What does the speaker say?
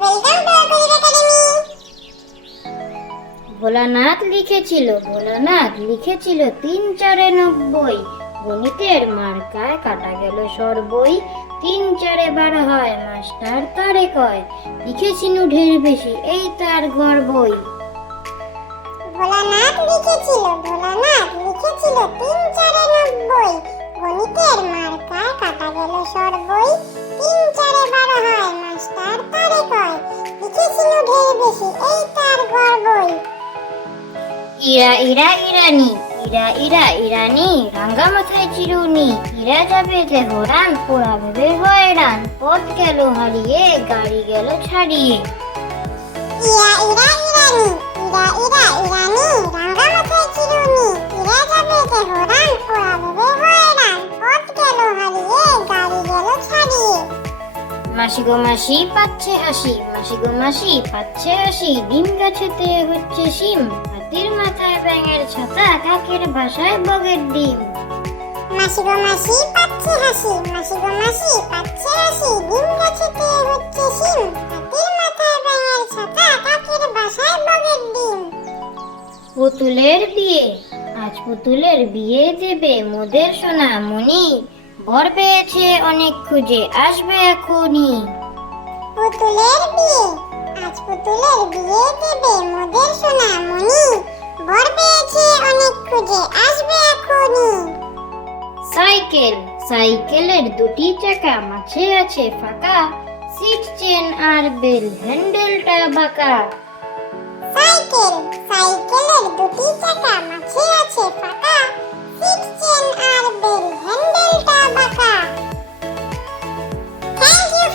Welcome to ArkoDeep Academy. Bholanath লিখেছিল 3×4=90। গণিতের মার্কায় কাটা গেল সরবই, 3×4=12 হয়, মাস্টার তারে কয়। লিখেছিনু ঢের বেশি, এই তার গর্বই। ভোলানাথ লিখেছিল 3×4=90। গণিতের মার্কায় কাটা গেল সরবই, 3×4=12 হয়, মাস্টার তারে কয়। লিখেছিল ঢের বেশি, এই তার গর্বই। ইরানি, রাঙ্গা মাথায় চিরুনি। ইরা যাবে তেহরান, পোড়া ভেবে হয়রান। পথ গেল হারিয়ে, গাড়ি গেল ছাড়িয়ে। ইরানি, রাঙ্গা মাথায় চিরুনি। ইরা যাবে তেহরান, পোড়া ভেবে হয়রান। পথ গেল হারিয়ে, গাড়ি গেল ছাড়িয়ে। মাসি গো মাসি পাচ্ছে হাসি, ডিম গাছেতে হচ্ছে শিম। হাতির মাথায় ব্যাঙের ছাতা, কাকের ভাষায় বগের ডিম। মাসি গো মাসি পাচ্ছে হাসি, ডিম গাছেতে হচ্ছে শিম। হাতির মাথায় ব্যাঙের ছাতা, কাকের বাসায় বগের ডিম। আজ পুতুলের বিয়ে দেবে মোদের সোনামণি। বর পেয়েছে অনেক খুঁজে, আসবে এখনই। আজ পুতুলের বিয়ে দেবে মোদের সোনামণি। বর পেয়েছে অনেক খুঁজে, আসবে এখনই। সাইকেলের দুটি চাকা, মাঝে আছে ফাঁকা। সিট চেন আর বেল, হ্যান্ডেলটা বাঁকা। সাইকেলের দুটি চাকা, মাঝে আছে ফাঁকা। সিট চেন আর বেল, হ্যান্ডেলটা বাঁকা। Thank you.